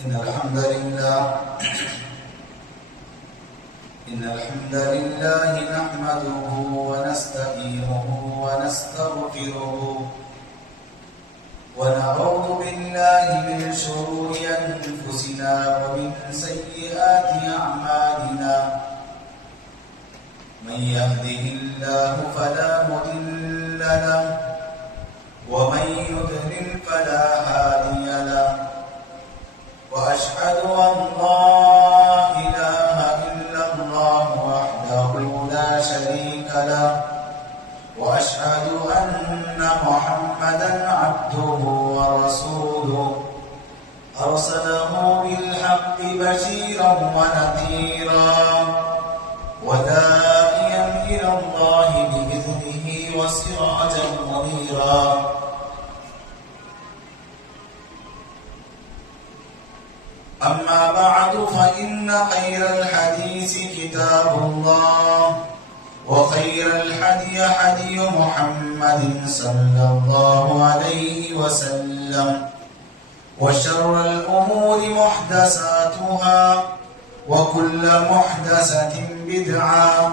إن الحمد لله نحمده ونستعينه ونستغفره ونعوذ بالله من شرور أنفسنا ومن سيئات أعمالنا من يهده الله فلا مضل له ومن يضلل فلا هادي له وأشهد أن لا إله إلا الله وحده لا شريك له وأشهد أن محمدا عبده ورسوله أرسله بالحق بشيرا ونذيرا وداعيا إلى الله بإذنه وسراجا منيرا أما بعد فإن خير الحديث كتاب الله وخير الهدي هدي محمد صلى الله عليه وسلم وشر الأمور محدثاتها وكل محدثة بدعة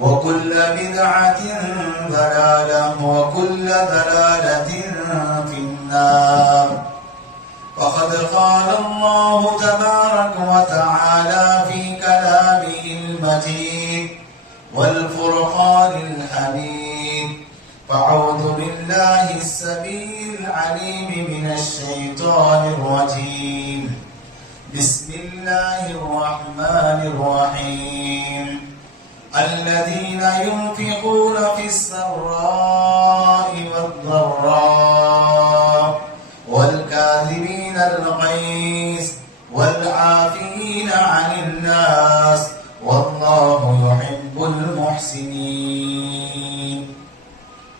وكل بدعة ضلالة وكل ضلالة في النار. فقد قال الله تبارك وتعالى في كلامه المجيد والفرقان الحميد. فأعوذ بالله السميع العليم من الشيطان الرجيم. بسم الله الرحمن الرحيم. الذين ينفقون في السراء والضراء والكاظمين الغيظ والعافين عن الناس والله يحب المحسنين.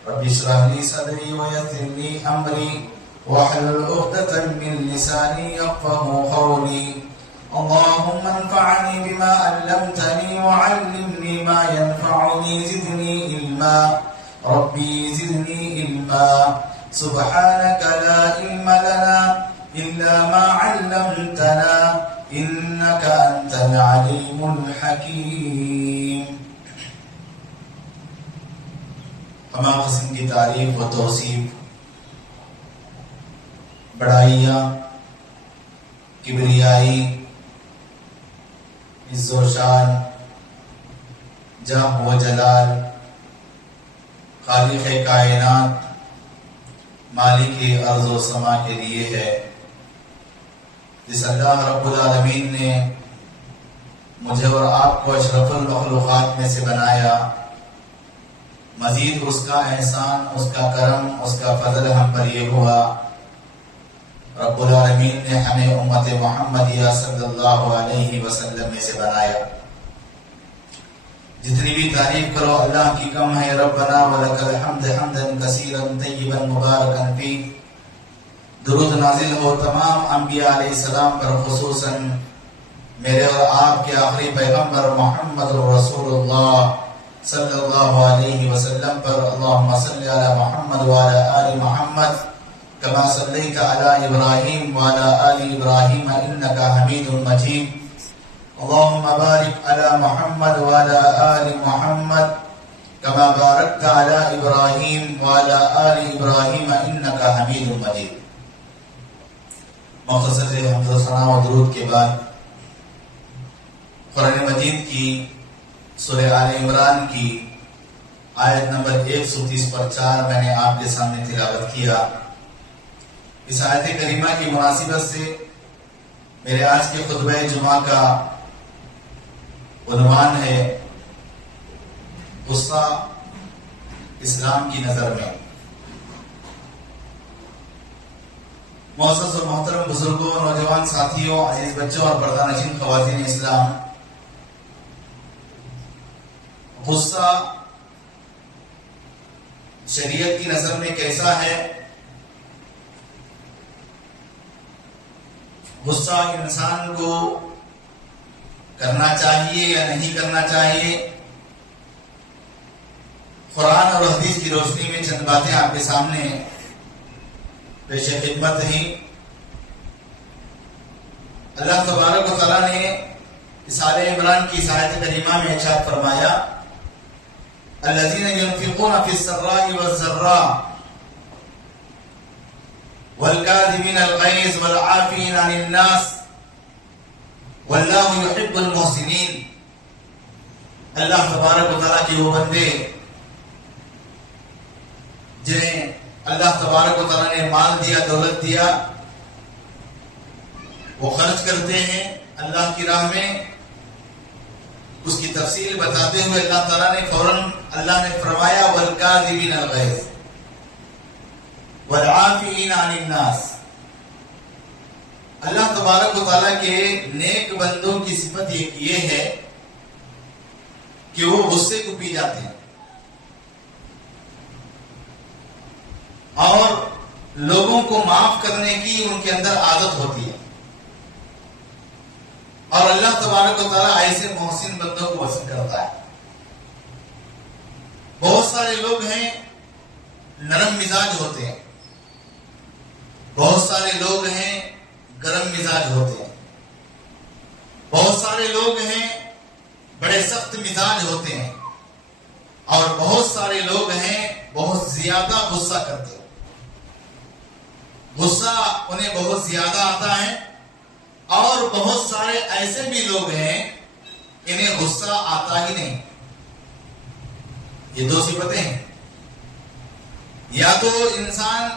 رب اشرح لي صدري ويسر لي أمري واحلل عقدة من لساني يفقهوا قولي. اللهم انفعني بما علمتني وعلمني ما ينفعني زدني علما. ربي زدني علما. سبحانك لا علم لنا إلا ما علمتنا إنك أنت العليم الحكيم. تمام قسم کی تعریف و توصیف، بڑائیاں، کبریائی، عز و شان، جاہ و جلال، خالق کائنات، مالک ارض و سما کے لیے ہے، جس اللہ رب العالمین نے مجھے اور آپ کو اشرف المخلوقات میں سے بنایا. مزید اس کا احسان، اس کا کرم، اس کا فضل ہم پر یہ ہوا، رب العالمین نے ہمیں امت محمدیہ صلی اللہ علیہ وسلم میں سے بنایا. جتنی بھی تعریف کرو اللہ کی کم ہے. ربنا ولک الحمد حمدا کثیرا طیبا مبارکا فیہ. درود نازل ہو تمام انبیاء علیہ السلام پر، خصوصاً میرے اور آپ کے آخری پیغمبر محمد رسول اللہ صلی اللہ علیہ وسلم پر. اللہم صلی علی محمد وعلی آل محمد کما صلیت علی ابراہیم وعلی آل ابراہیم انکا حمید مجید. اللهم بارك على محمد وعلى آل محمد كما باركت على إبراهيم وعلى آل إبراهيم إنك حميد مجيد. مختصر حمد و ثنا و درود کے بعد قرآن مجید کی سورہ آل عمران کی آیت نمبر 130 میں نے آپ کے سامنے تلاوت کیا. اس آیت کریمہ کی مناسبت سے میرے آج کے خطبہ جمعہ کا عنوان ہے غصہ اسلام کی نظر میں. معزز و محترم بزرگوں، نوجوان ساتھیوں، عزیز بچوں اور پردہ نشین خواتین اسلام، غصہ شریعت کی نظر میں کیسا ہے؟ غصہ انسان کو کرنا چاہیے یا نہیں کرنا چاہیے؟ قرآن اور حدیث کی روشنی میں چند باتیں آپ کے سامنے پیش خدمت ہیں. اللہ تبارک و تعالیٰ نے اس آل عمران کی اس آیت کریمہ میں ارشاد فرمایا الذین ينفقون فی السراء والضراء والکاظمین الغیظ والعافین عن الناس واللہ یحب المحسنین. اللہ تبارک و تعالیٰ کے وہ بندے جنہیں اللہ تبارک و تعالیٰ نے مال دیا، دولت دیا، وہ خرچ کرتے ہیں اللہ کی راہ میں. اس کی تفصیل بتاتے ہوئے اللہ تعالیٰ نے فوراً اللہ نے فرمایا والکاظمین الغیظ والعافین عن الناس. اللہ تبارک و تعالیٰ کے نیک بندوں کی صفت یہ ہے کہ وہ غصے کو پی جاتے ہیں اور لوگوں کو معاف کرنے کی ان کے اندر عادت ہوتی ہے. اور اللہ تبارک و تعالیٰ ایسے محسن بندوں کو پسند کرتا ہے. بہت سارے لوگ ہیں نرم مزاج ہوتے ہیں، بہت سارے لوگ ہیں گرم مزاج ہوتے ہیں، بہت سارے لوگ ہیں بڑے سخت مزاج ہوتے ہیں، اور بہت سارے لوگ ہیں بہت زیادہ غصہ کرتے ہیں. غصہ انہیں بہت زیادہ آتا ہے. اور بہت سارے ایسے بھی لوگ ہیں انہیں غصہ آتا ہی نہیں. یہ دو صفتیں ہیں. یا تو انسان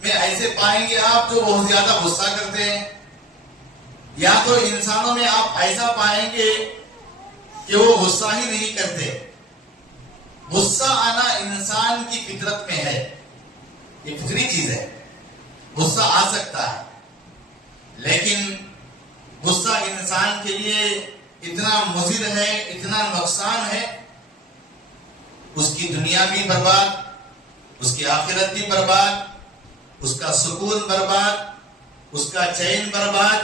میں ایسے پائیں گے آپ جو بہت زیادہ غصہ کرتے ہیں، یا تو انسانوں میں آپ ایسا پائیں گے کہ وہ غصہ ہی نہیں کرتے. غصہ آنا انسان کی فطرت میں ہے، یہ فطری چیز ہے. غصہ آ سکتا ہے، لیکن غصہ انسان کے لیے اتنا مضر ہے، اتنا نقصان ہے، اس کی دنیا بھی برباد، اس کی آخرت بھی برباد، اس کا سکون برباد، اس کا چین برباد،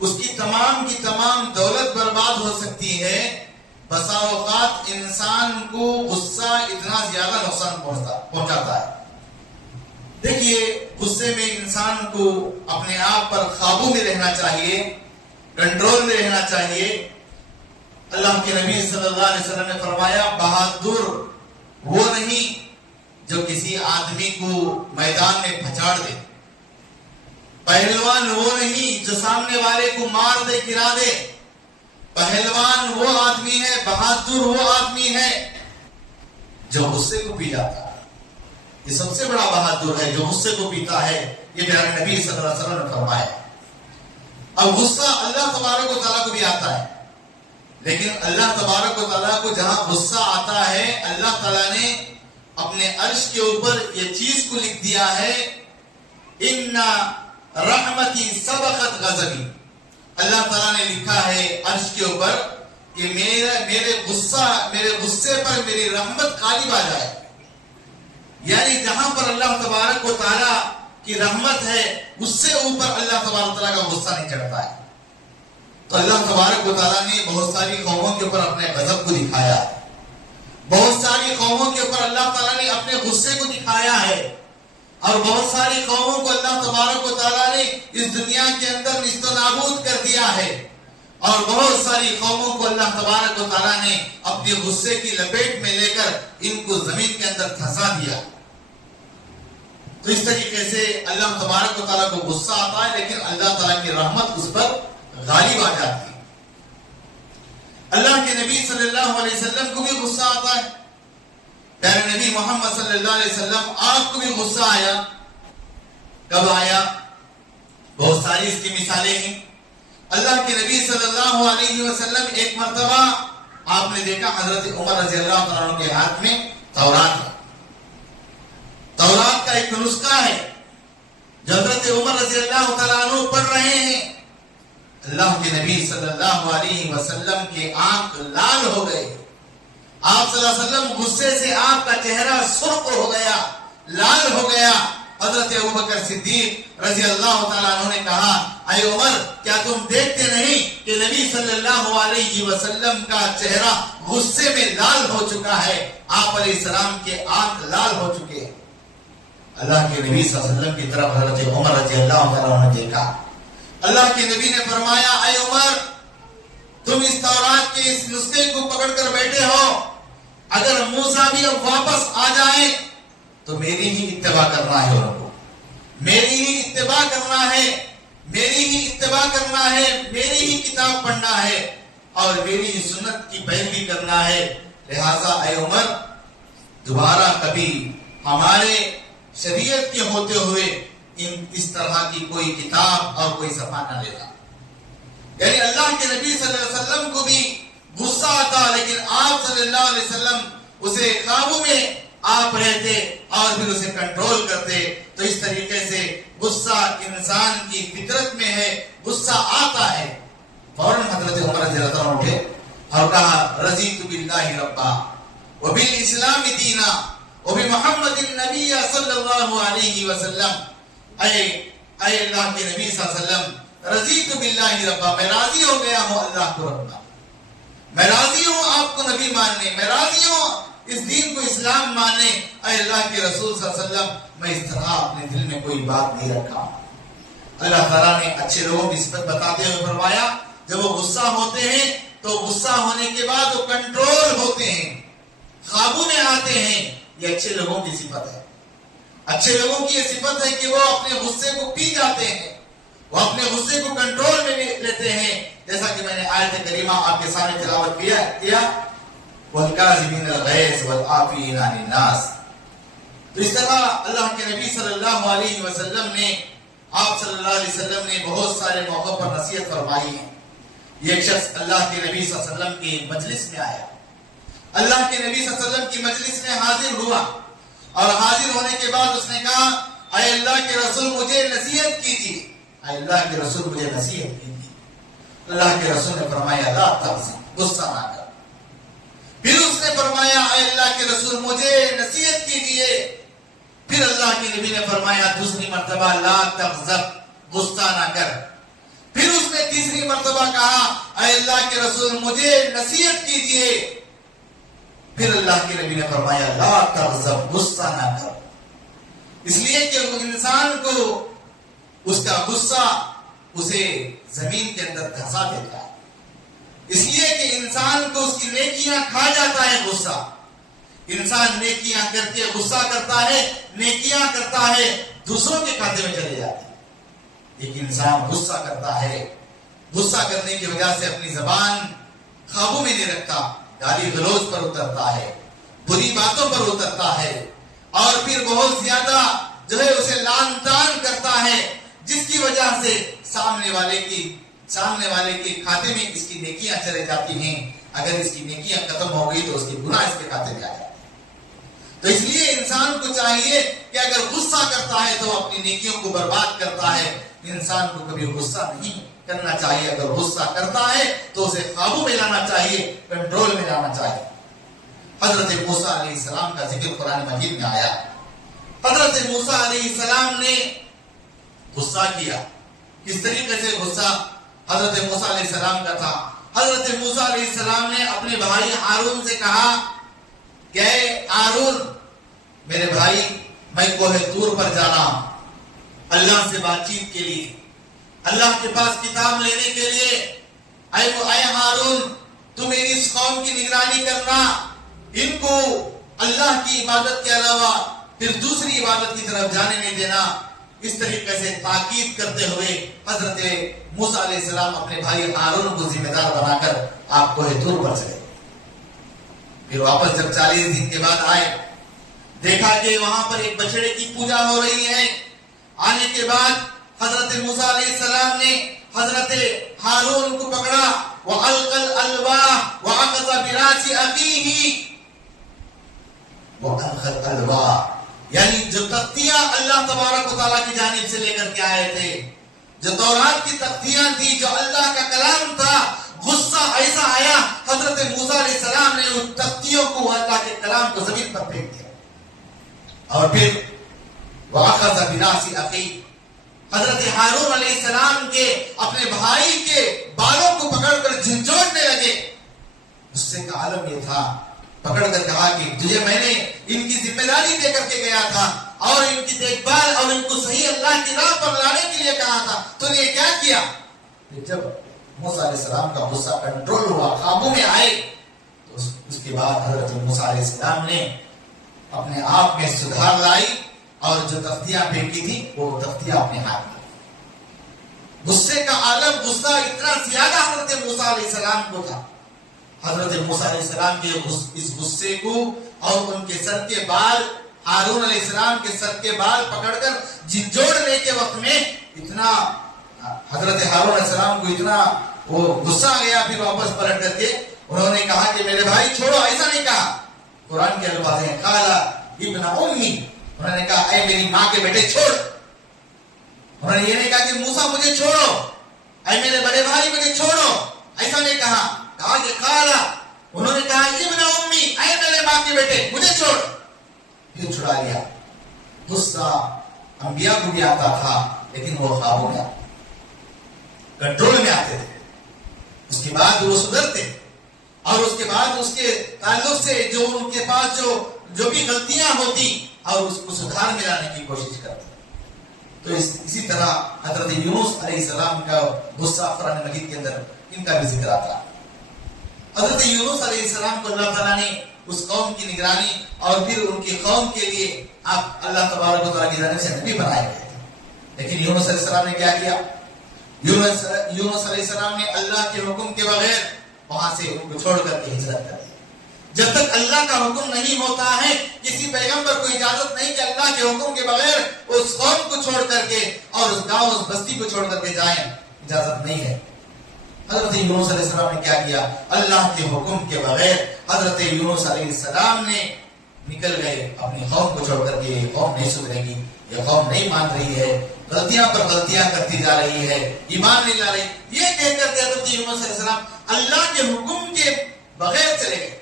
اس کی تمام دولت برباد ہو سکتی ہے. بسا اوقات انسان کو غصہ اتنا زیادہ نقصان پہنچاتا ہے. دیکھیے، غصے میں انسان کو اپنے آپ پر قابو میں رہنا چاہیے، کنٹرول میں رہنا چاہیے. اللہ کے نبی صلی اللہ علیہ وسلم نے فرمایا بہادر وہ نہیں جو کسی آدمی کو میدان میں پھچاڑ دے، پہلوان وہ نہیں جو سامنے والے کو مار دے، گرا دے. پہلوان وہ آدمی ہے، بہادر وہ آدمی ہے جو غصے کو پی جاتا ہے. یہ سب سے بڑا بہادر ہے جو غصے کو پیتا ہے. یہ پیارے نبی صلی اللہ علیہ وسلم نے فرمایا. اب غصہ اللہ تبارک و تعالیٰ کو بھی آتا ہے، لیکن اللہ تبارک و تعالیٰ کو جہاں غصہ آتا ہے اللہ تعالیٰ نے اپنے عرش کے اوپر یہ چیز کو لکھ دیا ہے ان رحمتی سبقت غضبی. اللہ تعالیٰ نے لکھا ہے عرش کے اوپر کہ میرے غصے پر میری رحمت غالب آ جائے. یعنی جہاں پر اللہ تبارک و تعالیٰ کی رحمت ہے اس سے اوپر اللہ تبارک و تعالیٰ کا غصہ نہیں چڑھتا ہے. تو اللہ تبارک و تعالیٰ نے بہت ساری قوموں کے اوپر اپنے غضب کو دکھایا ہے، بہت ساری قوموں کے اوپر اللہ تعالیٰ نے اپنے غصے کو دکھایا ہے، اور بہت ساری قوموں کو اللہ تبارک و تعالیٰ نے اس دنیا کے اندر نیست و نابود کر دیا ہے، اور بہت ساری قوموں کو اللہ تبارک و تعالیٰ نے اپنے غصے کی لپیٹ میں لے کر ان کو زمین کے اندر دھسا دیا. تو اس طریقے سے اللہ تبارک و تعالیٰ کو غصہ آتا ہے، لیکن اللہ تعالیٰ کی رحمت اس پر غالب آ جاتی ہے. اللہ کے نبی صلی اللہ علیہ وسلم کو بھی غصہ آتا ہے. پیارے نبی محمد صلی اللہ علیہ وسلم آپ کو بھی غصہ آیا. کب آیا؟ بہت ساری اس کی مثالیں ہیں. اللہ کے نبی صلی اللہ علیہ وسلم ایک مرتبہ آپ نے دیکھا حضرت عمر رضی اللہ تعالیٰ عنہ کے ہاتھ میں تورات ہے. تورات کا ایک نسخہ ہے جو حضرت عمر رضی اللہ تعالیٰ عنہ پڑھ رہے ہیں. اللہ کے نبی صلی اللہ علیہ وسلم کے آنکھ لال ہو گئے. آپ صلی اللہ علیہ وسلم غصے سے آپ کا چہرہ سرخ ہو گیا، لال ہو گیا. حضرت ابوبکر صدیق رضی اللہ تعالیٰ عنہ نے کہا اے عمر، کیا تم دیکھتے نہیں کہ نبی صلی اللہ علیہ وسلم کا چہرہ غصے میں لال ہو چکا ہے؟ آپ علیہ السلام کے آنکھ لال ہو چکے ہیں. اللہ کے نبی صلی اللہ علیہ وسلم کی طرف حضرت عمر رضی اللہ تعالیٰ عنہ نے دیکھا اللہ کے نبی نے فرمایا اے عمر تم اس تورات کے اس نسخے کو پکڑ کر بیٹھے ہو، اگر موسیٰ بھی اب واپس آ جائیں تو میری ہی اتباع کرنا ہے، ان کو میری ہی اتباع کرنا ہے، میری ہی اتباع کرنا ہے، میری ہی کتاب پڑھنا ہے اور میری ہی سنت کی پیروی کرنا ہے۔ لہذا اے عمر دوبارہ کبھی ہمارے شریعت کے ہوتے ہوئے اس طرح کی کوئی کتاب اور کوئی صفحہ نہ لینا۔ یعنی اللہ کے نبی صلی اللہ علیہ وسلم کو بھی غصہ آتا، لیکن آپ صلی اللہ علیہ وسلم اسے قابو میں آپ رہتے اور پھر اسے کنٹرول کرتے۔ تو اس طریقے سے غصہ انسان کی فطرت میں ہے، غصہ آتا ہے۔ فوراً حضرت عمر رضی اللہ عنہ اٹھے اور کہا رضیت باللہ ربا وبالاسلام دینا وبمحمد النبی صلی اللہ علیہ وسلم۔ اے اللہ کے نبی صلی اللہ علیہ وسلم، رضیت باللہ ربا، میں راضی ہو گیا ہوں اللہ کو رب ماننے، میں راضی ہوں آپ کو نبی ماننے، میں راضی ہوں اس دین کو اسلام ماننے۔ اے اللہ کے رسول صلی اللہ علیہ وسلم، میں اس طرح اپنے دل میں کوئی بات نہیں رکھا۔ اللہ تعالیٰ نے اچھے لوگوں کی صفت بتاتے ہوئے فرمایا جب وہ غصہ ہوتے ہیں تو غصہ ہونے کے بعد وہ کنٹرول ہوتے ہیں، قابو میں آتے ہیں۔ یہ اچھے لوگوں کی صفت ہے۔ اچھے لوگوں کی یہ صفت ہے کہ وہ اپنے غصے کو پی جاتے ہیں، وہ اپنے غصے کو کنٹرول میں لیتے ہیں، جیسا کہ میں نے آیت کریمہ آپ کے سامنے تلاوت کیا وَالْكَاظِمِينَ الْغَيْظَ وَالْعَافِينَ عَنِ النَّاسِ۔ تو اس طرح اللہ کے نبی صلی اللہ علیہ وسلم نے، آپ صلی اللہ علیہ وسلم نے بہت سارے موقعوں پر نصیحت فرمائی ہے۔ یہ ایک شخص اللہ کے نبی صلی اللہ علیہ وسلم کی مجلس میں آیا، اللہ کے نبی صلی اللہ علیہ وسلم کی مجلس میں حاضر ہوا اور حاضر ہونے کے بعد اس نے کہا اے اللہ کے رسول مجھے نصیحت کیجیے، اے اللہ کے رسول مجھے نصیحت کیجیے۔ اللہ کے رسول نے فرمایا لا تحزن، غصہ نہ کر۔ پھر اس نے فرمایا اے اللہ کے رسول مجھے نصیحت کیجیے۔ پھر اللہ کے نبی نے فرمایا دوسری مرتبہ لا تغضب، غصہ نہ کر۔ پھر اس نے تیسری مرتبہ کہا اے اللہ کے رسول مجھے نصیحت کیجیے۔ پھر اللہ کے نبی نے فرمایا لا تغضب، غصہ نہ کر۔ اس لیے کہ انسان کو اس کا غصہ اسے زمین کے اندر دھسا دیتا ہے، اس لیے کہ انسان کو اس کی نیکیاں کھا جاتا ہے غصہ۔ انسان نیکیاں کر کے غصہ کرتا ہے، نیکیاں کرتا ہے، دوسروں کے کھاتے میں چلے جاتے ہیں۔ ایک انسان غصہ کرتا ہے، غصہ کرنے کی وجہ سے اپنی زبان قابو میں نہیں رکھتا، گالی گلوچ پر اترتا ہے، بری باتوں پر اترتا ہے اور پھر بہت زیادہ جو ہے اسے لعن طعن کرتا ہے، جس کی وجہ سے سامنے والے کے کھاتے میں اس کی نیکیاں چلے جاتی ہیں۔ اگر اس کی نیکیاں ختم ہو گئی تو اس کے گناہ اس کے کھاتے میں آ جاتے ہیں۔ تو اس لیے انسان کو چاہیے کہ اگر غصہ کرتا ہے تو اپنی نیکیوں کو برباد کرتا ہے۔ انسان کو کبھی غصہ نہیں کرنا چاہیے، اگر غصہ کرتا ہے تو اسے قابو میں لانا چاہیے، کنٹرول میں لانا چاہیے۔ حضرت موسیٰ علیہ السلام کا ذکر قرآن مجید میں آیا۔ حضرت موسیٰ علیہ السلام نے غصہ کیا۔ کس طریقے سے غصہ حضرت موسیٰ علیہ السلام کا تھا؟ حضرت موسیٰ علیہ السلام نے اپنے بھائی ہارون سے کہا کہ اے ہارون میرے بھائی، میں کوہ طور پر جا رہا ہوں اللہ سے بات چیت کے لیے، اللہ کے پاس کتاب لینے کے لیے۔ اے ہارون تو میری اس قوم کی نگرانی کرنا، ان کو اللہ کی عبادت کے علاوہ پھر دوسری عبادت کی طرف جانے نہیں دینا۔ اس طریقے سے تاکید کرتے ہوئے حضرت موسیٰ علیہ السلام اپنے بھائی ہارون کو ذمہ دار بنا کر آپ کوہ طور پر چلے۔ پھر واپس جب 40 دن کے بعد آئے، دیکھا کہ وہاں پر ایک بچڑے کی پوجا ہو رہی ہے۔ آنے کے بعد حضرت موسیٰ علیہ السلام نے حضرت ہارون کو پکڑا، وَأَلْقَى الْأَلْوَاحَ وَأَخَذَ بِرَأْسِ أَخِيهِ۔ وَأَلْقَى الْأَلْوَاحَ یعنی جو تختیاں اللہ تبارک و تعالیٰ کی جانب سے لے کر کے آئے تھے، جو تورات کی تختیاں تھی، جو اللہ کا کلام تھا، غصہ ایسا آیا حضرت موسیٰ علیہ السلام نے ان تختیوں کو، اللہ کے کلام کو زمین پر پھینک دیا۔ اور پھر وَأَخَذَ بِرَأْسِ أَخِيهِ حضرت ہارون علیہ السلام کے اپنے بھائی کے بالوں کو پکڑ کر جھنجھوڑنے لگے۔ غصے کا عالم یہ تھا، پکڑ کر کہا کہ تجھے میں نے ان کی ذمہ داری دے کر کے گیا تھا اور ان ان کی دیکھ بھال اور ان کو صحیح اللہ کی راہ پر لانے کے لیے کہا تھا. تو نے کیا کیا؟ جب موسیٰ علیہ السلام کا غصہ کنٹرول ہوا، قابو میں آئے، تو اس کے بعد حضرت موسیٰ علیہ السلام نے اپنے آپ میں سدھار لائی اور جو تختیاں پھینکی تھی وہ تختیاں اپنے ہاتھ میں. غصے کا عالم، غصہ اتنا زیادہ حضرت موسیٰ علیہ السلام کو تھا. حضرت موسیٰ علیہ السلام کے اس غصے کو اور ان کے سر کے بال، ہارون علیہ السلام کے سر کے بال پکڑ کر جھنجھوڑنے کے وقت میں اتنا حضرت ہارون علیہ السلام کو اتنا وہ غصہ آ گیا. پھر واپس پلٹ کر کے انہوں نے کہا کہ میرے بھائی چھوڑو. ایسا نہیں کہا، قرآن کے الفاظ ہیں قال ابن امی، انہوں نے کہا اے میری ماں کے بیٹے چھوڑ. انہوں نے یہ نہیں کہا کہ موسیٰ مجھے چھوڑو، اے میرے بڑے بھائی مجھے چھوڑو، ایسا نہیں کہا. کہا کہ قال، انہوں نے کہا ابن امی، اے میرے ماں کے بیٹے مجھے چھوڑ. پھر چھڑا لیا. غصہ انبیاء کو بھی آتا تھا لیکن وہ قابو میں کنٹرول میں آتے تھے. اس کے بعد وہ سدھرتے اور اس کے بعد اس کے تعلق سے جو ان کے پاس جو بھی غلطیاں ہوتی اور اس کو سدھار میں لانے کی کوشش کرتے. تو اسی طرح حضرت یونس علیہ السلام کا غصہ قرآن مجید کے اندر ان کا بھی ذکر آتا. حضرت یونس علیہ السلام کو اللہ تعالیٰ نے اس قوم کی نگرانی اور پھر ان کی قوم کے لیے آپ اللہ تبارک و تعالیٰ کی جانب سے نبی بنائے گئے تھے. لیکن یونس علیہ السلام نے کیا کیا؟ یونس علیہ السلام نے اللہ کے حکم کے بغیر وہاں سے ان کو چھوڑ کر کے ہجرت کر دی. جب تک اللہ کا حکم نہیں ہوتا ہے کسی پیغمبر کو اجازت نہیں کہ اللہ کے حکم کے بغیر اس قوم کو چھوڑ کر کے اور اس گاؤں اس بستی کو چھوڑ کر کے جائیں، اجازت نہیں ہے. حضرت یونس علیہ السلام نے کیا کیا؟ اللہ کے حکم کے بغیر حضرت یونس علیہ السلام نے نکل گئے اپنی قوم کو چھوڑ کر کے. یہ قوم نہیں سدھرے گی، یہ قوم نہیں مان رہی ہے، غلطیاں پر غلطیاں کرتی جا رہی ہے، ایمان نہیں لا رہی. یہ کہہ کر کے حضرت یونس علیہ السلام اللہ کے حکم کے بغیر چلے گئے.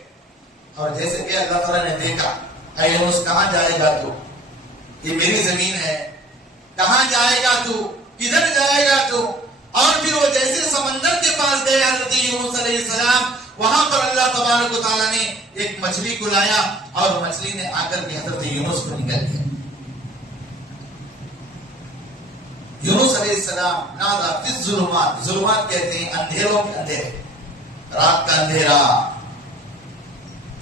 اور جیسے کہ اللہ تعالیٰ نے دیکھا، اے یونس کہاں جائے گا تو؟ یہ میری زمین ہے، کہاں جائے گا تو؟ کدھر جائے گا تو؟ اور پھر وہ جیسے سمندر کے پاس گئے حضرت یونس علیہ السلام، وہاں پر اللہ تبارک و تعالیٰ نے ایک مچھلی کو لایا اور مچھلی نے آ کر کے حضرت یونس کو نکل دیا. یونس علیہ السلام نادا فی الظلمات، ظلمات کہتے ہیں اندھیروں کے اندھیرے، رات کا اندھیرا،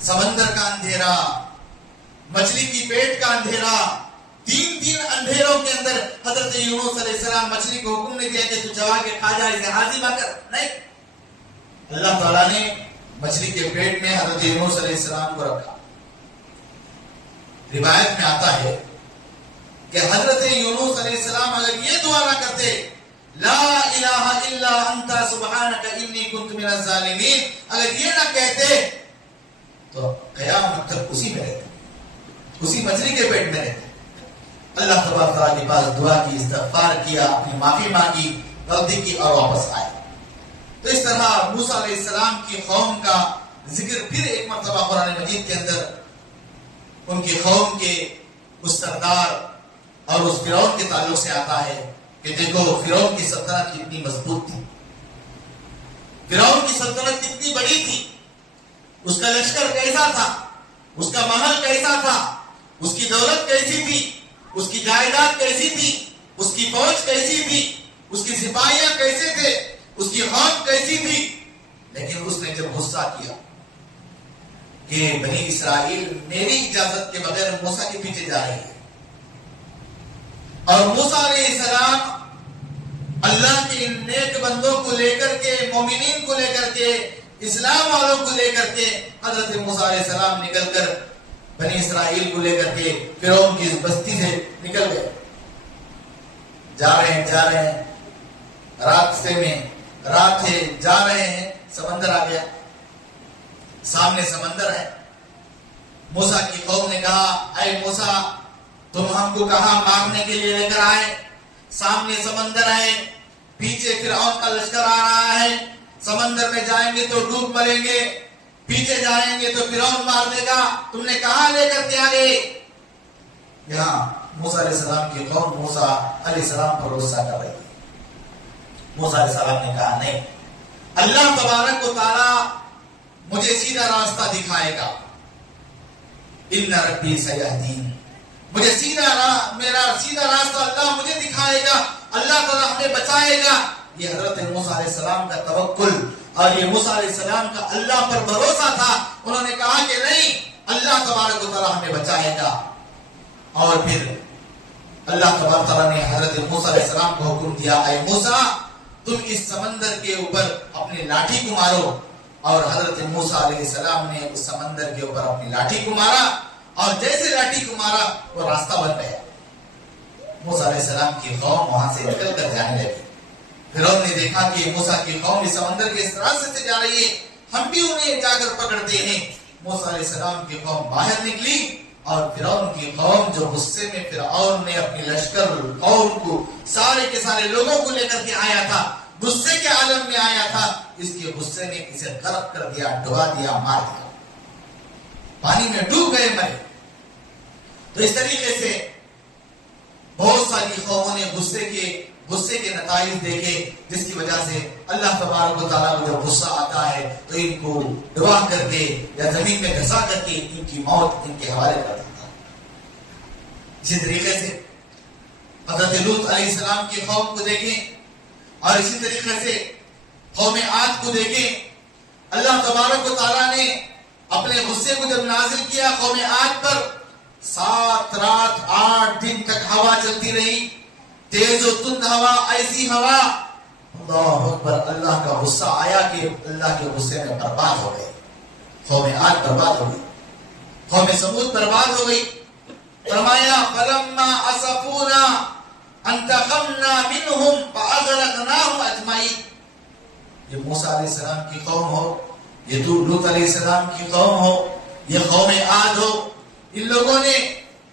سمندر کا اندھیرا، مچھلی کی پیٹ کا اندھیرا، تین اندھیروں کے اندر حضرت یونس علیہ السلام مچھلی کو حکم نہیں دیا کہ تو چبا کے کھا جا، اسے حاضر آ کر نہیں. اللہ تعالیٰ نے مچھلی کے پیٹ میں حضرت یونس علیہ السلام کو رکھا. روایت میں آتا ہے کہ حضرت یونس علیہ السلام اگر یہ دعا نہ کرتے لا الہ الا انت سبحانک انی کنت من الظالمین، اگر یہ نہ کہتے تو قیامت تک اسی میں رہتے، اسی مچھلی کے پیٹ میں رہتے. اللہ تبارک تعالیٰ کے پاس دعا کی، استغفار کیا، اپنی معافی مانگی، غلطی کی اور واپس آئے. تو اس طرح موسیٰ علیہ السلام کی قوم کا ذکر پھر ایک مرتبہ قرآن مجید کے اندر ان کی قوم کے اس سردار اور اس فرعون کے تعلق سے آتا ہے کہ دیکھو فرعون کی سلطنت کتنی مضبوط تھی، فرعون کی سلطنت کتنی بڑی تھی، اس کا لشکر کیسا تھا، اس کا محل کیسا تھا، اس کی دولت کیسی تھی، اس کی جائیداد کیسی تھی، اس کی فوج کیسی تھی، اس کی سپاہیاں کیسے تھے، اس کی قوم کیسی تھی. لیکن اس نے جب غصہ کیا کہ بنی اسرائیل میری اجازت کے بغیر موسیٰ کے پیچھے جا رہی ہے، اور موسیٰ علیہ السلام اللہ کے نیک بندوں کو لے کر کے، مومنین کو لے کر کے، اسلام والوں کو لے کر کے حضرت موسیٰ علیہ السلام نکل کر بنی اسرائیل کو لے کر کے فرعون کی بستی سے نکل گئے. جا رہے ہیں راستے میں رات ہے، جا رہے ہیں، سمندر آ گیا، سامنے سمندر ہے. موسیٰ کی قوم نے کہا اے موسیٰ تم ہم کو کہاں مارنے کے لیے لے کر آئے؟ سامنے سمندر ہے، پیچھے فرعون کا لشکر آ رہا ہے، سمندر میں جائیں گے تو ڈوب مریں گے، پیچھے جائیں گے تو فرعون مار دے گا، تم نے کہاں لے کر کے آ گئے؟ یہاں موسیٰ علیہ السلام کی قوم موسیٰ علیہ السلام پر غصہ کر رہی ہے. موسیٰ علیہ السلام نے کہا نہیں، اللہ تبارک و تعالی مجھے سیدھا راستہ دکھائے گا. ان ربی سیہدین، مجھے سیدھا راہ، میرا ہمیں بچائے گا. یہ حضرت موسیٰ علیہ السلام کا توکل اور یہ موسیٰ علیہ السلام کا اللہ پر بھروسہ تھا. انہوں نے کہا کہ نہیں، اللہ تبارک و تعالیٰ ہمیں بچائے گا. اور پھر اللہ تبارک و تعالیٰ نے حضرت موسیٰ علیہ السلام کو حکم دیا، اے موسیٰ تم اس سمندر کے اوپر اپنی لاٹھی کو مارو. اور حضرت موسیٰ علیہ السلام نے اس سمندر کے اوپر اپنی لاٹھی کو مارا، اور جیسے لاٹھی کو مارا وہ راستہ بن گیا. موسیٰ علیہ السلام کی قوم وہاں سے نکل کر جانے لگی. فرعون نے دیکھا کہ موسیٰ کی قوم اس سمندر کے اس راستے سے جا رہی ہے، ہم بھی انہیں جا کر پکڑتے ہیں. موسیٰ علیہ السلام کی قوم باہر نکلی، اور فرعون کی قوم جو غصے میں فرعون نے اپنی لشکر قوم کو سارے کے سارے لوگوں کو لے کر کے آیا تھا، غصے کے عالم میں آیا تھا، اس کے غصے نے اسے غرق کر دیا، ڈبا دیا، مار دیا، پانی میں ڈوب گئے، مرے. تو اس طریقے سے بہت ساری قوموں نے غصے کے نتائج دیکھے، جس کی وجہ سے اللہ تبارک و تعالیٰ کو جب غصہ آتا ہے تو ان کو ڈبا کر کے یا زمین میں دھسا کر کے ان کی موت ان کے حوالے کر دیتا ہے. اسی طریقے سے حضرت لوط علیہ السلام کی قوم کو دیکھیں، اور اسی طریقے سے قوم عاد کو دیکھیں. اللہ تبارک و تعالیٰ نے اپنے غصے کو جب نازل کیا قوم عاد پر، 7 رات 8 دن تک ہوا چلتی رہی، تیز و تند ہوا، ایسی ہوا، اللہ اکبر، اللہ کا غصہ آیا کہ اللہ کے غصے میں برباد ہو گئے. قوم عاد برباد ہو گئی، قوم ثمود برباد ہو گئی. فرمایا فلما اسفونا انتقمنا منهم فاغرقناهم اجمعین. یہ موسیٰ علیہ السلام کی قوم ہو، یہ لوط علیہ السلام کی قوم ہو، یہ قوم عاد ہو، ان لوگوں نے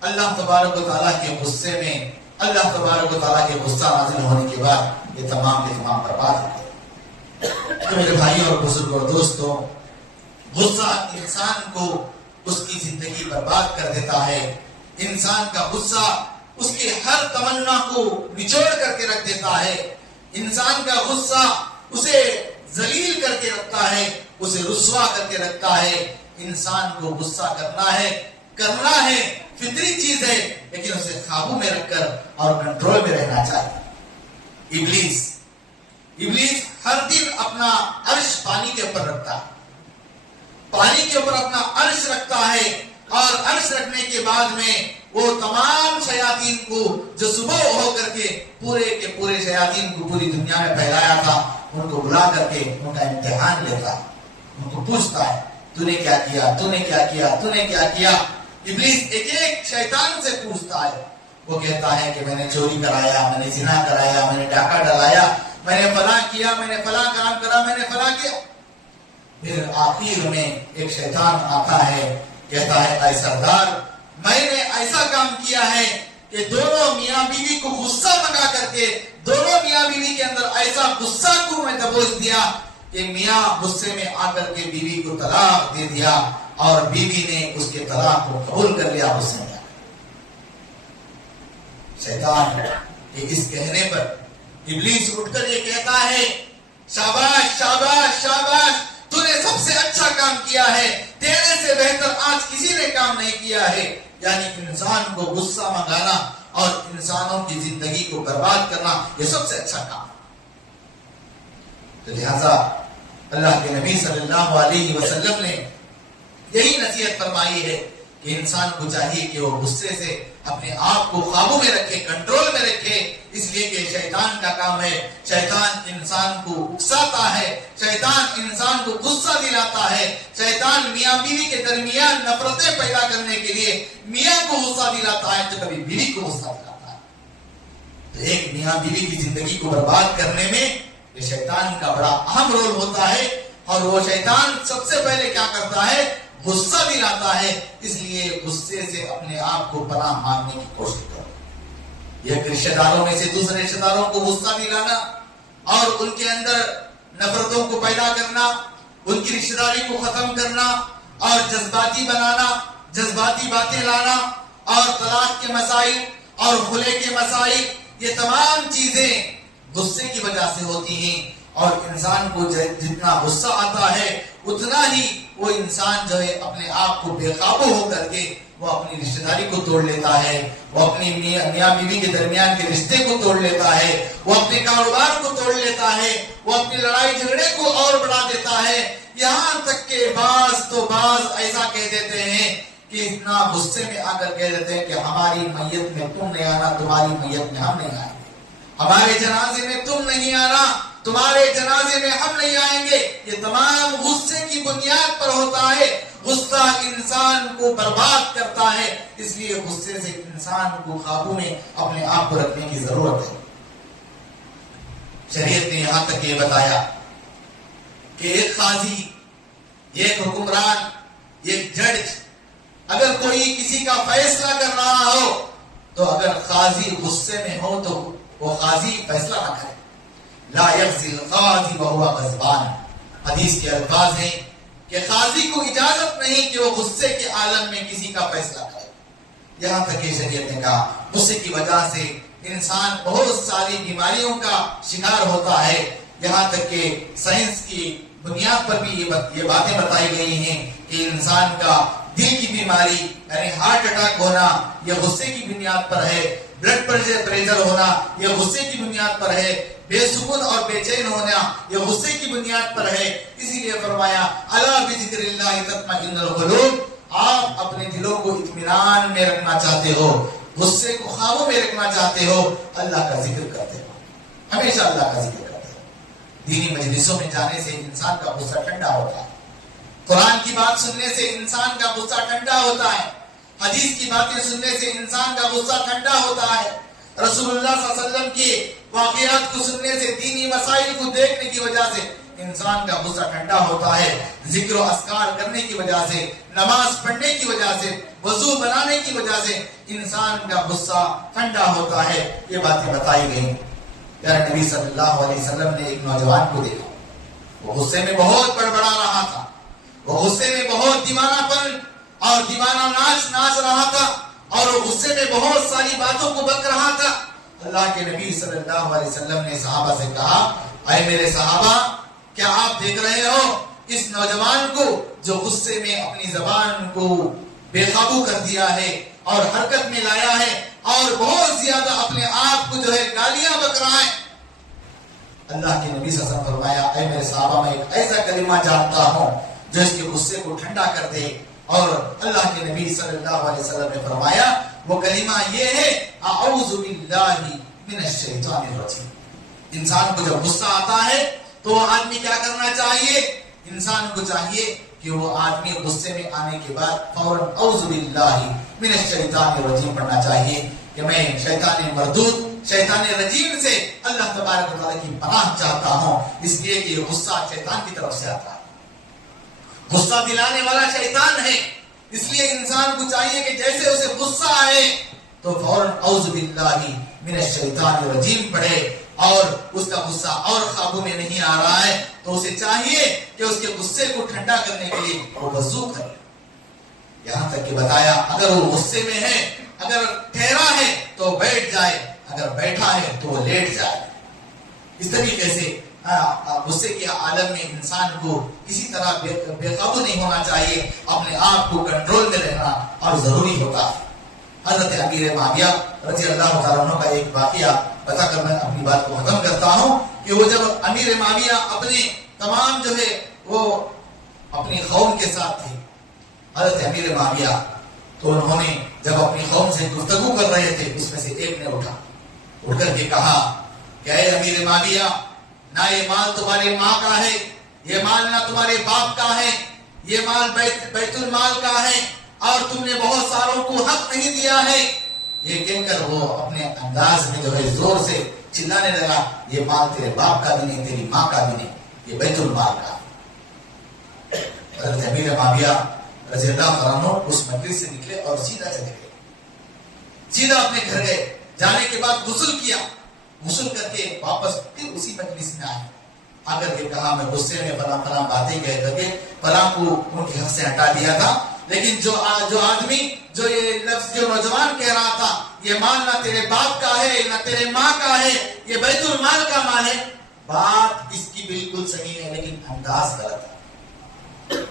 اللہ تبارک و تعالیٰ کے غصے میں، اللہ تبارک و تعالیٰ کے غصہ نازل ہونے کے بعد یہ تمام کے تمام برباد ہو گئے. تو میرے بھائیوں اور بزرگوں اور دوستوں، غصہ انسان کو اس کی زندگی برباد کر دیتا ہے. انسان کا غصہ اس کی ہر تمنا کو نچوڑ کر کے رکھ دیتا ہے. انسان کا غصہ اسے ذلیل کر کے رکھتا ہے، اسے رسوا کر کے رکھتا ہے. انسان کو غصہ کرنا ہے فطری چیز ہے، لیکن اسے قابو میں رکھ کر اور کنٹرول میں رہنا چاہیے. ابلیس ہر دن اپنا عرش پانی کے اوپر رکھتا ہے، پانی کے اوپر اپنا عرش رکھتا ہے، اور عرش رکھنے کے بعد میں وہ تمام شیاطین کو جو صبح ہو کر کے پورے کے پورے شیاطین کو پوری دنیا میں پھیلایا تھا، ان کو بلا کر کے ان کا امتحان لیتا ہے، ان کو پوچھتا ہے تو نے کیا کیا، تو نے کیا کیا، تو نے کیا کیا. ابلیس ایک شیطان سے پوچھتا ہے. وہ کہتا ہے کہ میں نے چوری کرایا، میں نے زنا کرایا، میں نے ڈاکہ ڈلایا، میں نے فلاں کیا، میں نے فلاں کام کرا، میں نے فلاں کیا. پھر آخر میں ایک شیطان آتا ہے، کہتا ہے اے سردار، میں نے ایسا کام کیا ہے کہ دونوں میاں بیوی کو غصہ منگا کر کے دونوں میاں بیوی کے اندر ایسا غصہ کو میں دبوچ دیا کہ میاں غصے میں آ کر کے بیوی کو طلاق دے دیا، اور بیوی نے اس کے طلاق کو قبول کر لیا غصے میں. شیطان کے اس کہنے پر ابلیس اٹھ کر یہ کہتا ہے شاباش شاباش شاباش، تو نے سب سے اچھا کام کیا ہے، تیرے سے بہتر آج کسی نے کام نہیں کیا ہے. یعنی انسان کو غصہ منگانا اور انسانوں کی زندگی کو برباد کرنا یہ سب سے اچھا کام. تو لہذا اللہ کے نبی صلی اللہ علیہ وسلم نے یہی نصیحت فرمائی ہے کہ انسان کو چاہیے کہ وہ غصے سے اپنے آپ کو قابو میں رکھے، کنٹرول میں رکھے، اس لیے کہ شیطان کا کام ہے. شیطان انسان کو اکساتا ہے، شیطان انسان کو غصہ دلاتا ہے، شیطان میاں بیوی کے درمیان نفرتیں پیدا کرنے کے لیے میاں کو غصہ دلاتا ہے تو کبھی بیوی کو غصہ دلاتا ہے. تو ایک میاں بیوی کی زندگی کو برباد کرنے میں یہ شیطان کا بڑا اہم رول ہوتا ہے. اور وہ شیطان سب سے پہلے کیا کرتا ہے؟ غصہ دلاتا ہے. اس لیے غصے سے اپنے آپ کو پناہ مانگنے کی کوشش کرو. یہ رشتہ داروں میں سے دوسرے رشتہ داروں کو غصہ دلانا اور ان کے اندر نفرتوں کو پیدا کرنا، ان کی رشتہ داری کو ختم کرنا اور جذباتی بنانا، جذباتی باتیں لانا اور طلاق کے مسائل اور خلع کے مسائل، یہ تمام چیزیں غصے کی وجہ سے ہوتی ہیں. اور انسان کو جتنا غصہ آتا ہے اتنا ہی وہ انسان جو ہے اپنے آپ کو بے قابو ہو کر کے وہ اپنی رشتہ داری کو توڑ لیتا ہے، وہ اپنی میاں بیوی کے درمیان کے رشتے کو توڑ لیتا ہے، وہ اپنے کاروبار کو توڑ لیتا ہے، وہ اپنی لڑائی جھگڑے کو اور بڑھا دیتا ہے، یہاں تک کہ بعض ایسا کہہ دیتے ہیں کہ اتنا غصے میں آ کر کہہ دیتے ہیں کہ ہماری میت میں تم نہیں آنا، تمہاری میت میں ہم نہیں آئیں گے، ہمارے جنازے میں تم نہیں آنا، تمہارے جنازے میں ہم نہیں آئیں گے۔ یہ تمام غصے کی بنیاد پر ہوتا ہے۔ غصہ انسان کو برباد کرتا ہے، اس لیے غصے سے انسان کو قابو میں اپنے آپ کو رکھنے کی ضرورت ہے۔ شریعت نے یہاں تک یہ بتایا کہ ایک قاضی، ایک حکمران، ایک جج اگر کوئی کسی کا فیصلہ کر رہا ہو تو اگر قاضی غصے میں ہو تو وہ قاضی فیصلہ نہ کرے۔ لا یقضی القاضی وہو غضبان، حدیث کے الفاظ ہیں کہ قاضی کو اجازت نہیں کہ وہ غصے کے عالم میں کسی کا فیصلہ کرے۔ یہاں تک کہ شریعت نے کہا غصے کی وجہ سے انسان بہت ساری بیماریوں کا شکار ہوتا ہے، یہاں تک کہ سائنس کی بنیاد پر بھی یہ باتیں بتائی گئی ہیں کہ انسان کا دل کی بیماری یعنی ہارٹ اٹیک ہونا یہ غصے کی بنیاد پر ہے، بلڈ پریشر ہونا یہ غصے کی بنیاد پر ہے، بے سکون اور بے چین ہونا یہ غصے کی بنیاد پر ہے۔ اسی لیے فرمایا الا بذکر اللہ تطمئن القلوب، آپ اپنے دلوں کو اطمینان میں رکھنا چاہتے ہو، غصے کو قابو میں رکھنا چاہتے ہو، اللہ کا ذکر کرتے ہو، ہمیشہ اللہ کا ذکر کرتے ہو۔ دینی مجلسوں میں جانے سے انسان کا غصہ ٹھنڈا ہوتا ہے، قرآن کی بات سننے سے انسان کا غصہ ٹھنڈا ہوتا ہے، حدیث کی باتیں سننے سے انسان کا غصہ ٹھنڈا ہوتا ہے، رسول اللہ صلی اللہ علیہ وسلم کی واقعات کو سننے سے، دینی مسائل کو دیکھنے کی وجہ سے انسان کا غصہ ٹھنڈا ہوتا ہے، ذکر و اذکار کرنے کی وجہ سے، نماز پڑھنے کی وجہ سے، وضو بنانے کی وجہ سے انسان کا غصہ ٹھنڈا ہوتا ہے۔ یہ باتیں بتائی گئی۔ پیارے نبی صلی اللہ علیہ وسلم نے ایک نوجوان کو دیکھا، وہ غصے میں بہت بڑبڑا رہا تھا، وہ غصے میں بہت دیوانہ پن اور دیوانہ ناچ رہا تھا، اور وہ غصے میں بہت ساری باتوں کو بک رہا تھا۔ اللہ کے نبی صلی اللہ علیہ وسلم نے صحابہ سے کہا، اے میرے صحابہ، کیا آپ دیکھ رہے ہو اس نوجوان کو جو غصے میں اپنی زبان کو بے قابو کر دیا ہے اور حرکت میں لایا ہے اور بہت زیادہ اپنے آپ کو جو ہے گالیاں بک رہا ہے۔ اللہ کے نبی صلی اللہ علیہ وسلم فرمایا، اے میرے صحابہ، میں ایک ایسا کلمہ جانتا ہوں جو اس کے غصے کو ٹھنڈا کر دے، اور اللہ کے نبی صلی اللہ علیہ وسلم نے فرمایا وہ کلمہ یہ ہے، اعوذ باللہ من الشیطان الرجیم۔ انسان کو جب غصہ آتا ہے تو وہ آدمی کیا کرنا چاہیے؟ انسان کو چاہیے کہ وہ آدمی غصے میں آنے کے بعد فوراً اعوذ باللہ من الشیطان الرجیم پڑھنا چاہیے کہ میں شیطان مردود، شیطان رجیم سے اللہ تبارک و تعالیٰ کی پناہ چاہتا ہوں، اس لیے کہ یہ غصہ شیطان کی طرف سے آتا ہے، غصہ دلانے والا شیطان ہے۔ اس لیے انسان کو چاہیے کہ جیسے اسے غصہ آئے تو فوراً اعوذ باللہ من الشیطان الرجیم پڑھے، اور اس کا غصہ اور قابو میں نہیں آ رہا ہے تو اسے چاہیے کہ اس کے غصے کو ٹھنڈا کرنے کے لیے وہ وضو کرے۔ یہاں تک کہ بتایا اگر وہ غصے میں ہے، اگر ٹھہرا ہے تو بیٹھ جائے، اگر بیٹھا ہے تو وہ لیٹ جائے۔ اس طریقے سے غصے کے عالم میں انسان کو کسی طرح بے قابو نہیں ہونا چاہیے، اپنے آپ کو کنٹرول میں رہنا اور ضروری ہوتا ہے۔ حضرت امیر معاویہ رضی اللہ تعالیٰ عنہ کا ایک واقعہ بتا کر میں اپنی بات کو ختم کرتا ہوں کہ وہ جب امیر معاویہ اپنے تمام جو ہے وہ اپنی قوم کے ساتھ تھے، حضرت امیر معاویہ، تو انہوں نے جب اپنی قوم سے گفتگو کر رہے تھے، اس میں سے ایک نے اٹھ کر کے کہا کہ اے امیر معاویہ، نہ یہ مال تمہاری ماں کا ہے، یہ مال نہ تمہارے باپ کا ہے، یہ مال بیت المال کا ہے، اور تم نے بہت ساروں کو حق نہیں دیا ہے۔ یہ کہہ کر وہ اپنے انداز میں جو ہے زور سے چلانے لگا، یہ مال تیرے باپ کا بھی نہیں، تیری ماں کا بھی نہیں، یہ بیت المال کا۔ حضرت امیر معاویہ رضی اللہ عنہ اس مجلس سے نکلے اور سیدھا چلے گئے، سیدھا اپنے گھر گئے، جانے کے بعد غسل کیا، غسل کر کے واپس پھر اسی مجلس میں آئے، آ کر کے کہا میں غصے میں فلاں باتیں کہہ کر کے فلاں کو ان کے حق سے ہٹا دیا تھا، لیکن جو آدمی جو یہ لفظ جو نوجوان کہہ رہا تھا، یہ مال نہ تیرے باپ کا ہے نہ تیرے ماں کا ہے، یہ بیت المال کا مال ہے، بات اس کی بالکل صحیح ہے لیکن انداز غلط ہے۔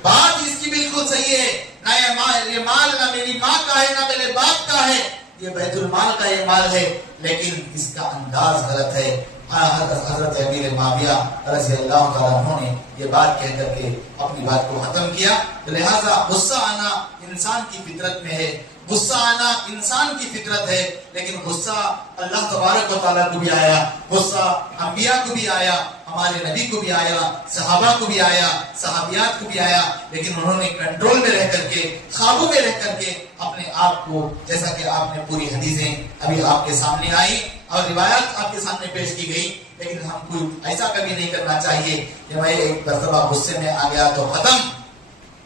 بات اس کی بالکل صحیح ہے نہ یہ مال نہ میری ماں کا ہے نہ میرے باپ کا ہے، یہ بیت المال کا یہ مال ہے، لیکن اس کا انداز غلط ہے۔ حضرت امیر معاویہ رضی اللہ تعالیٰ عنہ نے یہ بات کہہ کر کے اپنی بات کو ختم کیا۔ لہذا غصہ آنا انسان کی فطرت میں ہے، غصہ آنا انسان کی فطرت ہے، لیکن غصہ اللہ تبارک و تعالیٰ کو بھی آیا، غصہ انبیاء کو بھی آیا، ہمارے نبی کو بھی آیا، صحابہ کو بھی آیا، صحابیات کو بھی آیا، لیکن انہوں نے کنٹرول میں رہ کر کے، قابو میں رہ کر کے اپنے آپ کو، جیسا کہ آپ نے پوری حدیثیں ابھی آپ کے سامنے آئی اور روایات آپ کے سامنے پیش کی گئی، لیکن ہم کو ایسا کبھی نہیں کرنا چاہیے کہ میں ایک مرتبہ غصے میں آ گیا تو ختم،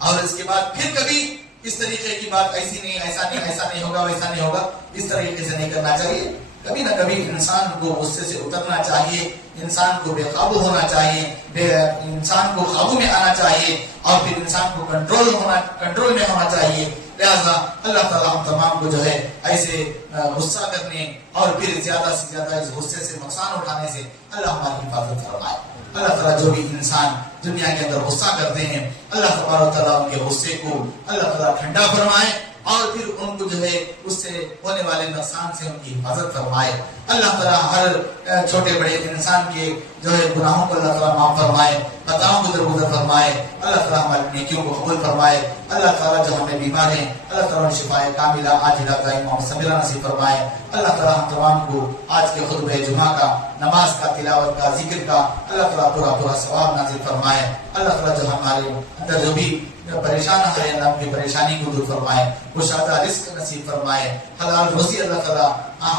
اور اس کے بعد پھر کبھی اس طریقے کی بات ایسی نہیں، ایسا نہیں ہوگا، ویسا نہیں ہوگا، اس طریقے سے نہیں کرنا چاہیے۔ کبھی نہ کبھی انسان کو غصے سے اترنا چاہیے، انسان کو بے قابو ہونا چاہیے، انسان کو قابو میں آنا چاہیے، اور پھر انسان کو کنٹرول میں ہونا چاہیے۔ لہذا اللہ تعالیٰ ہم تمام کو جو ہے ایسے غصہ کرنے اور پھر زیادہ سے زیادہ اس غصے سے نقصان اٹھانے سے اللہ ہماری حفاظت فرمائے۔ اللہ تعالیٰ جو بھی انسان دنیا کے اندر غصہ کرتے ہیں، اللہ تبارک تعالیٰ ان کے غصے کو اللہ تعالیٰ ٹھنڈا فرمائے، اور پھر ان کو جو ہے اس سے ہونے والے نقصان سے ان کی حفاظت فرمائے۔ اللہ تعالیٰ ہر چھوٹے بڑے انسان کے جو ہے گناہوں کو اللہ تعالیٰ معاف فرمائے، خطاؤں کو درگزر فرمائے، اللہ تعالیٰ ہماری نیکیوں کو قبول فرمائے۔ اللہ تعالیٰ جو ہمیں بیمار ہیں اللہ تعالیٰ شفائے کاملہ عاجلہ دائمہ مستمرہ نصیب فرمائے۔ اللہ تعالیٰ ہم تمام کو آج کے خطبہ جمعہ کا، نماز کا، تلاوت کا، ذکر کا اللہ تعالیٰ پورا ثواب نازل فرمائے۔ اللہ تعالیٰ جو ہمارے اندر جو بھی پریشان ہے اللہ کی پریشانی کو دور فرمائے، کشادہ رزق نصیب فرمائے، حلال روزی اللہ تعالیٰ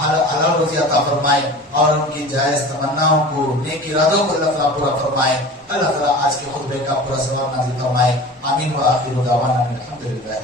حلال روزی عطا فرمائے، اور ان کی جائز تمناؤں کو، نیک ارادوں کو اللہ تعالیٰ پورا فرمائے۔ اللہ تعالیٰ آج کے خطبے کا پورا ثواب نازل فرمائے۔ آمین و آخر دعوانا الحمدللہ۔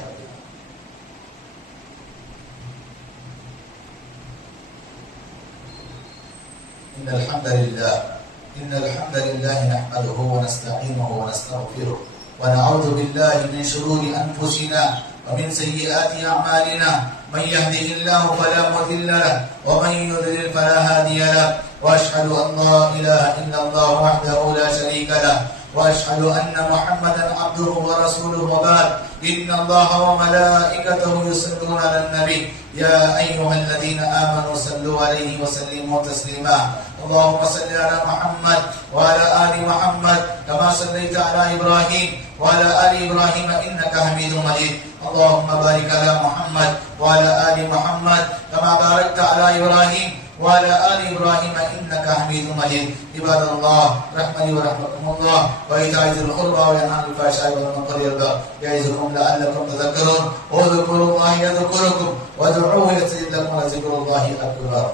إن الحمد لله نحمده ونستعينه ونستغفره ونعوذ بالله من شرور أنفسنا ومن سيئات أعمالنا، من يهده الله فلا مضل له ومن يضلل فلا هادي له، وأشهد أن لا إله إلا الله وحده لا شريك له، وأشهد أن محمدا عبده ورسوله، وبعد، إن الله وملائكته يصلون على النبي يا أيها الذين آمنوا صلوا عليه وسلموا تسليما، اللهم صل على محمد وعلى آل محمد كما صليت على إبراهيم وعلى آل إبراهيم إنك حميد مجيد، اللهم بارك على محمد وعلى آل محمد كما باركت على إبراهيم وعلى آل إبراهيم إنك حميد مجيد۔ عباد الله رحمني ورحمكم الله، وإيتاء ذي القربى وينهى عن الفحشاء والمنكر والبغي يعظكم لعلكم تذكرون، واذكروا الله يذكركم وادعوه يستجب لكم ولذكر الله أكبر۔